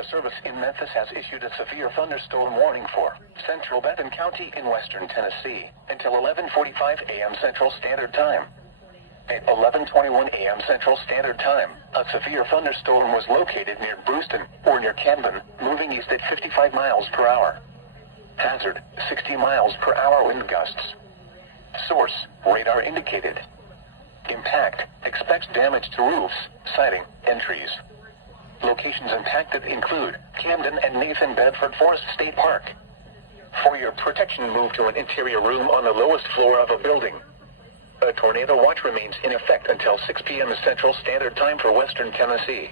Weather Service in Memphis has issued a severe thunderstorm warning for central Benton County in western Tennessee until 11:45 a.m. Central Standard Time. At 11:21 a.m. Central Standard Time, a severe thunderstorm was located near Brewston, or near Camden, moving east at 55 miles per hour. Hazard, 60 miles per hour wind gusts. Source, radar indicated. Impact, expects damage to roofs, siding, and trees. Locations impacted include Camden and Nathan Bedford Forest State Park. For your protection, move to an interior room on the lowest floor of a building. A tornado watch remains in effect until 6 p.m. Central Standard Time for western Tennessee.